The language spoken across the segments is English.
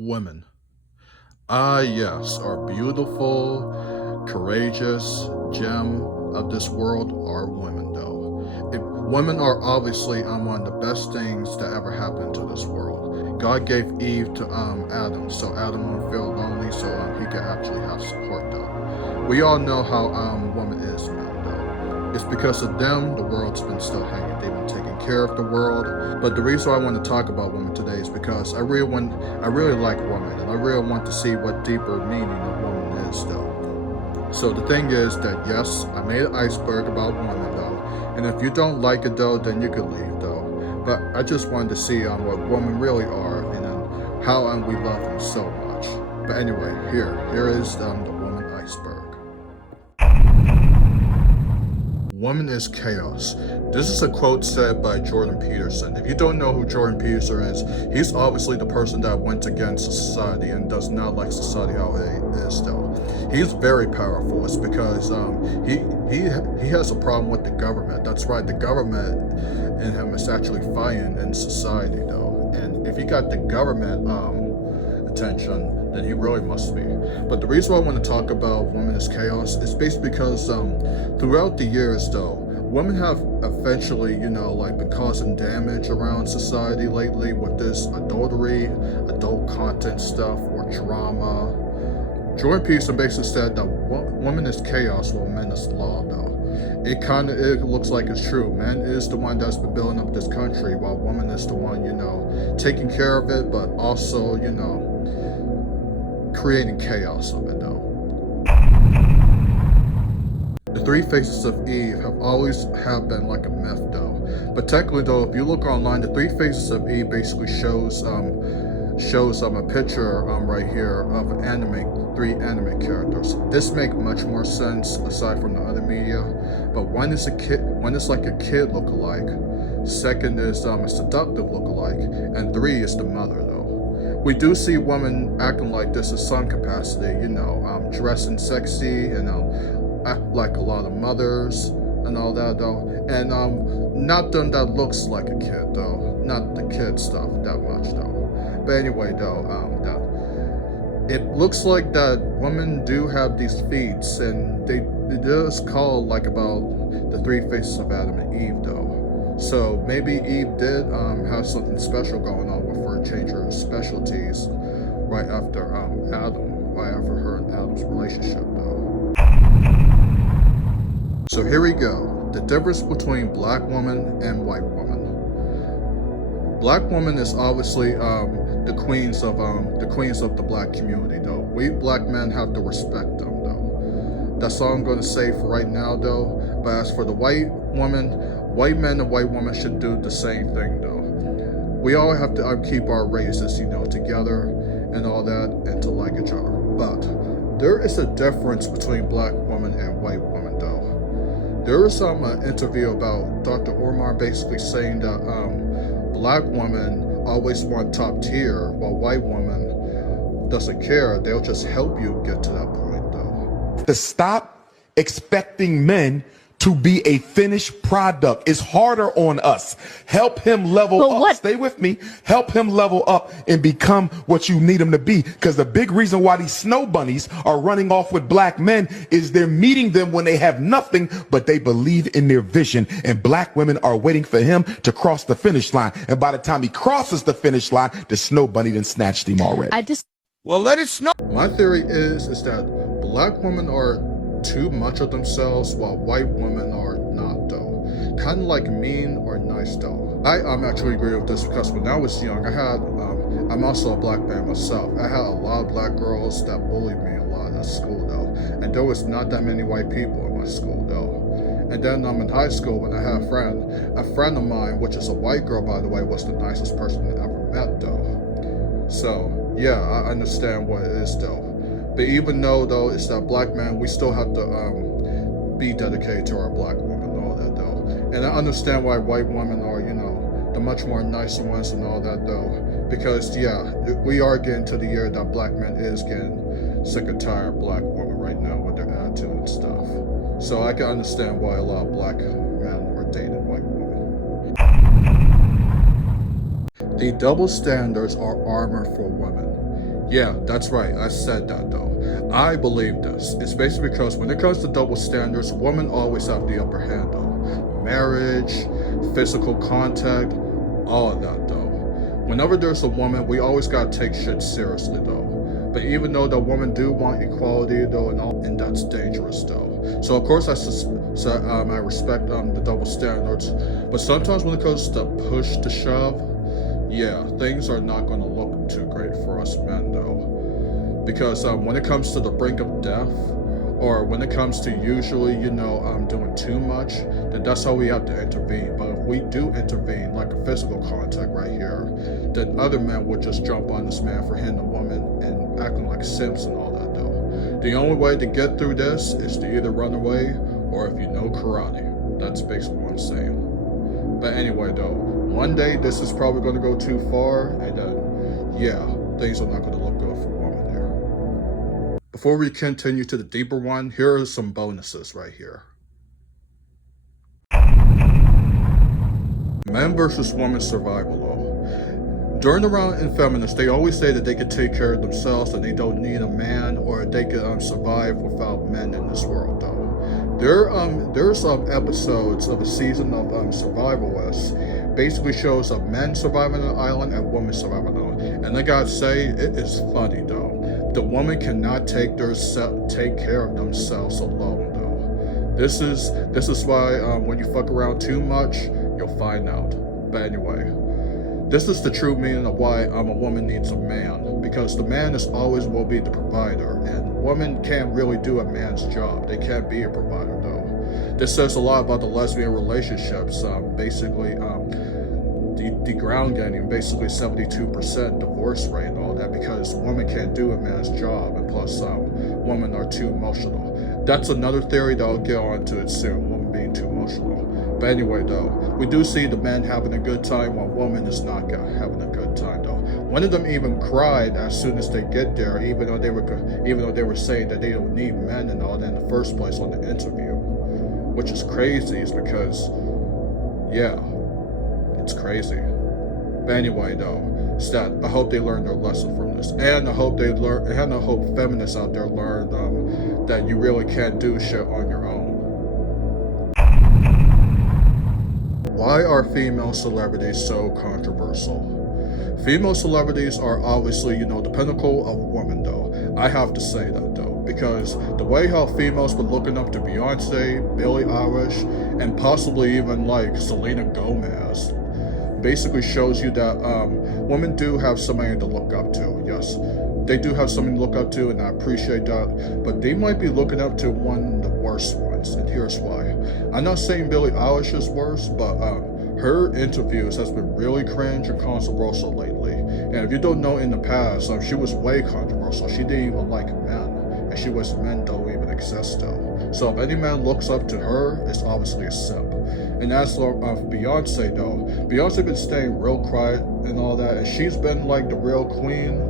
Women. Ah, yes, our beautiful, courageous gem of this world are women, though. Women are obviously one of the best things that ever happened to this world. God gave Eve to Adam, so Adam won't feel lonely, so he could actually have support, though. We all know how woman is now, though. It's because of them the world's been still hanging. They've been taking care of the world. But the reason why I want to talk about women today is because I really like women, and I really want to see what deeper meaning of woman is, though. So the thing is that yes, I made an iceberg about women, though, and if you don't like it, though, then you could leave, though. But I just wanted to see what women really are, and how we love them so much. But anyway, here is the woman iceberg. Woman is chaos. This is a quote said by Jordan Peterson. If you don't know who Jordan Peterson is, he's obviously the person that went against society and does not like society how it is, though. He's very powerful. It's because he has a problem with the government. That's right, the government in him is actually fighting in society, though. And if you got the government attention, then he really must be. But the reason why I want to talk about women is chaos is basically because throughout the years, though, women have eventually, been causing damage around society lately with this adultery, adult content stuff, or drama. Jordan Peterson basically said that woman is chaos while men is law, though. It looks like it's true. Man is the one that's been building up this country, while woman is the one, taking care of it, but also, creating chaos of it, though. The three faces of Eve have been like a myth, though. But technically, though, if you look online, the three faces of Eve basically shows a picture right here of three anime characters. This makes much more sense aside from the other media. But one is like a kid lookalike. Second is a seductive lookalike, and three is the mother, though. We do see women acting like this in some capacity, dressing sexy and act like a lot of mothers and all that, though. And not them that looks like a kid, though. Not the kid stuff that much, though. But anyway, though, it looks like that women do have these feats, and it does call like about the three faces of Adam and Eve, though. So maybe Eve did have something special going on with her, change her specialties right after her and Adam's relationship, though. So here we go. The difference between black woman and white woman. Black woman is obviously the queens of the black community, though. We black men have to respect them, though. That's all I'm going to say for right now, though. But as for the white woman, white men and white women should do the same thing, though. We all have to keep our races, together and all that, and to like each other. But there is a difference between black women and white women, though. There was some interview about Dr. Omar basically saying that black women always want top tier, while white women doesn't care. They'll just help you get to that point, though. To stop expecting men to be a finished product. It's harder on us. Help him level up. Stay with me. Help him level up and become what you need him to be. Because the big reason why these snow bunnies are running off with black men is they're meeting them when they have nothing, but they believe in their vision. And black women are waiting for him to cross the finish line. And by the time he crosses the finish line, the snow bunny done snatched him already. Well, let it snow. My theory is that black women are too much of themselves, while white women are not, though. Kind of like mean or nice, though. I actually agree with this because when I was young, I'm also a black man myself. I had a lot of black girls that bullied me a lot at school, though. And there was not that many white people in my school, though. And then in high school, when I had a friend of mine, which is a white girl, by the way, was the nicest person I ever met, though. So, yeah, I understand what it is, though. But even though it's that black man, we still have to be dedicated to our black women and all that, though. And I understand why white women are, the much more nicer ones and all that, though. Because, yeah, we are getting to the year that black men is getting sick and tired of black women right now with their attitude and stuff. So I can understand why a lot of black men are dating white women. The double standards are armor for women. Yeah, that's right. I said that though. I believe this. It's basically because when it comes to double standards, women always have the upper hand though. Marriage, physical contact, all of that though. Whenever there's a woman, we always gotta take shit seriously though. But even though the women do want equality though and all, and that's dangerous though. So of course I respect the double standards, but sometimes when it comes to push to shove, yeah, things are not going to look too great for us men, though. Because when it comes to the brink of death, or when it comes to usually, doing too much, then that's how we have to intervene. But if we do intervene, like a physical contact right here, then other men would just jump on this man for hitting a woman and acting like simps and all that, though. The only way to get through this is to either run away, or if you know karate. That's basically what I'm saying. But anyway, though, one day this is probably going to go too far, and then, yeah, things are not going to look good for women here. Before we continue to the deeper one, here are some bonuses right here. Men versus women survival law. During the round in feminists, they always say that they can take care of themselves, and they don't need a man, or they can survive without men in this world, though. There's episodes of a season of Survivalists basically shows of men surviving on an island and women surviving on an island. And I gotta say, it is funny though. The woman cannot take care of themselves alone though. This is why when you fuck around too much, you'll find out. But anyway, this is the true meaning of why a woman needs a man, because the man is always will be the provider, and women can't really do a man's job. They can't be a provider though. This says a lot about the lesbian relationships. Basically, the ground getting basically 72% divorce rate and all that, because women can't do a man's job, and plus women are too emotional. That's another theory that I'll get onto it soon, women being too emotional. But anyway though, we do see the men having a good time while woman is not having a good time though. One of them even cried as soon as they get there, even though they were saying that they don't need men and all that in the first place on the interview. Which is crazy, is because, yeah, it's crazy. But anyway though, I hope they learned their lesson from this, and I hope feminists out there learn that you really can't do shit on your own. Why are female celebrities so controversial? Female celebrities are obviously, the pinnacle of women though. I have to say that though, because the way how females were looking up to Beyonce, Billie Eilish, and possibly even like Selena Gomez, basically shows you that women do have somebody to look up to. Yes, they do have something to look up to, and I appreciate that, but they might be looking up to one of the worst ones, and here's why. I'm not saying Billie Eilish is worse, but her interviews has been really cringe and controversial lately. And if you don't know, in the past, she was way controversial. She didn't even like men, and she was men don't even exist though. So if any man looks up to her, it's obviously a simp. And as for Beyonce though, Beyonce been staying real quiet and all that, and she's been like the real queen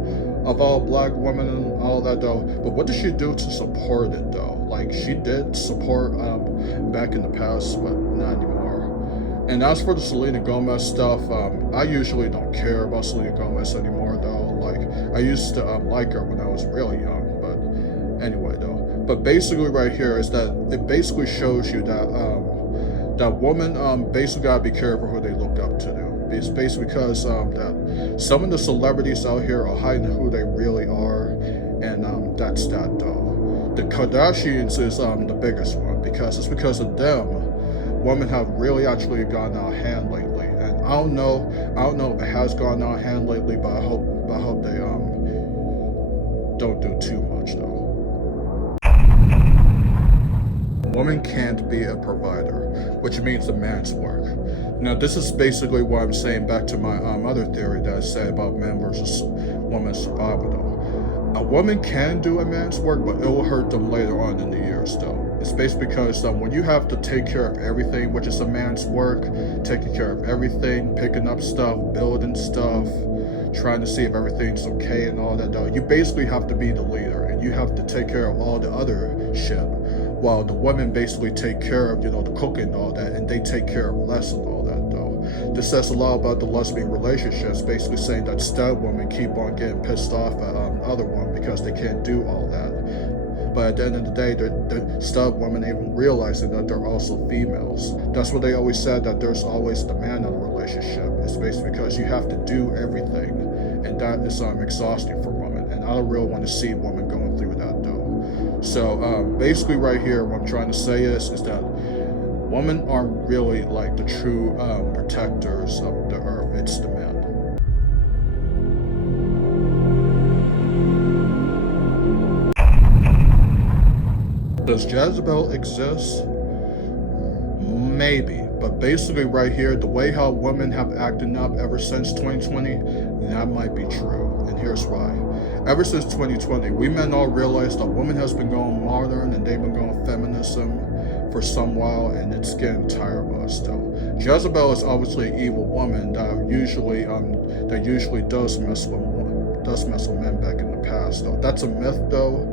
of all black women and all that though. But what did she do to support it though? Like, she did support back in the past, but not anymore. And as for the Selena Gomez stuff, I usually don't care about Selena Gomez anymore though. Like, I used to like her when I was really young, but anyway though. But basically right here is that it basically shows you that that women basically gotta be careful who they look up to. It's basically because that some of the celebrities out here are hiding who they really are, and that's that though. The Kardashians is the biggest one, because it's because of them women have really actually gone out of hand lately. And I don't know if it has gone out of hand lately, but I hope they don't do too much though. Woman can't be a provider, which means a man's work. Now, this is basically what I'm saying back to my other theory that I said about men versus women survival though. A woman can do a man's work, but it will hurt them later on in the years though. It's basically because when you have to take care of everything, which is a man's work, taking care of everything, picking up stuff, building stuff, trying to see if everything's okay and all that though, you basically have to be the leader, and you have to take care of all the other shit, while the women basically take care of, the cooking and all that, and they take care of less and all that though. This says a lot about the lesbian relationships, basically saying that stud women keep on getting pissed off at other women because they can't do all that. But at the end of the day, the stud women even realizing that they're also females. That's what they always said, that there's always the man in a relationship. It's basically because you have to do everything, and that is exhausting for women. And I don't really want to see women going through that though. So basically right here, what I'm trying to say is that women aren't really like the true protectors of the earth, it's the men. Does Jezebel exist? Maybe, but basically right here, the way how women have acted up ever since 2020, that might be true, and here's why. Ever since 2020, we men all realized that women has been going modern and they've been going feminism for some while, and it's getting tired of us though. Jezebel is obviously an evil woman that usually does mess with men back in the past though. That's a myth though,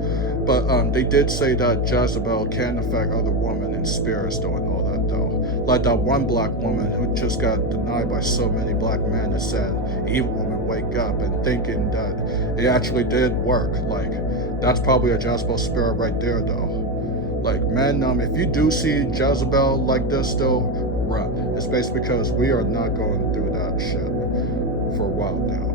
but they did say that Jezebel can affect other women in spirits though and all that though. Like that one black woman who just got denied by so many black men that said, evil woman wake up, and thinking that it actually did work. Like, that's probably a Jezebel spirit right there though. Like, men, if you do see Jezebel like this though, run. It's basically because we are not going through that shit for a while now.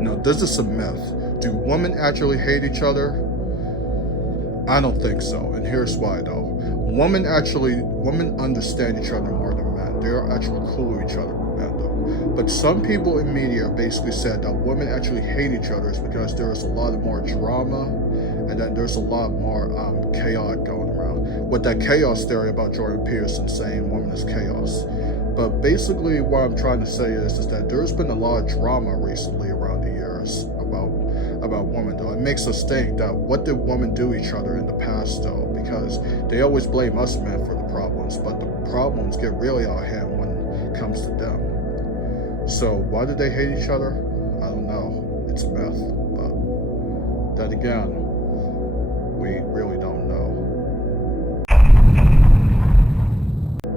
Now, this is a myth. Do women actually hate each other? I don't think so, and here's why though. Women understand each other more than men. They are actually cool with each other than men though. But some people in media basically said that women actually hate each other is because there is a lot more drama, and that there's a lot more chaos going around. With that chaos theory about Jordan Peterson saying woman is chaos. But basically what I'm trying to say is that there's been a lot of drama recently around the years about women though. It makes us think that what did women do each other in the past though, because they always blame us men for the problems, but the problems get really out of hand when it comes to them. So why do they hate each other? I don't know. It's a myth, but then again, we really don't know.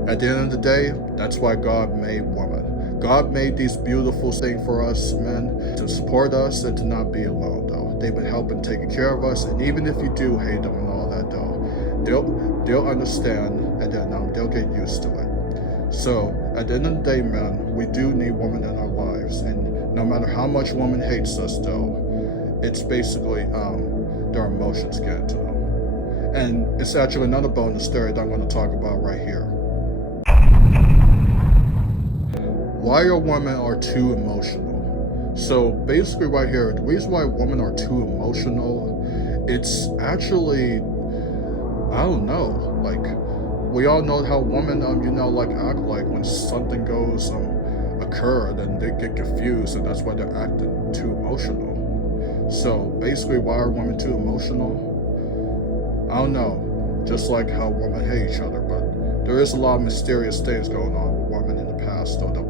At the end of the day, that's why God made woman. God made these beautiful things for us men to support us and to not be alone though. They've been helping taking care of us, and even if you do hate them and all that though, they'll understand, and then they'll get used to it. So at the end of the day, men, we do need women in our lives, and no matter how much woman hates us though, it's basically their emotions get to them. And it's actually another bonus theory that I'm going to talk about right here. Why are women too emotional? So basically right here, the reason why women are too emotional, it's actually, I don't know, like, we all know how women, like act like when something goes, occur, then they get confused, and that's why they're acting too emotional. So basically, why are women too emotional? I don't know, just like how women hate each other, but there is a lot of mysterious things going on with women in the past, though, that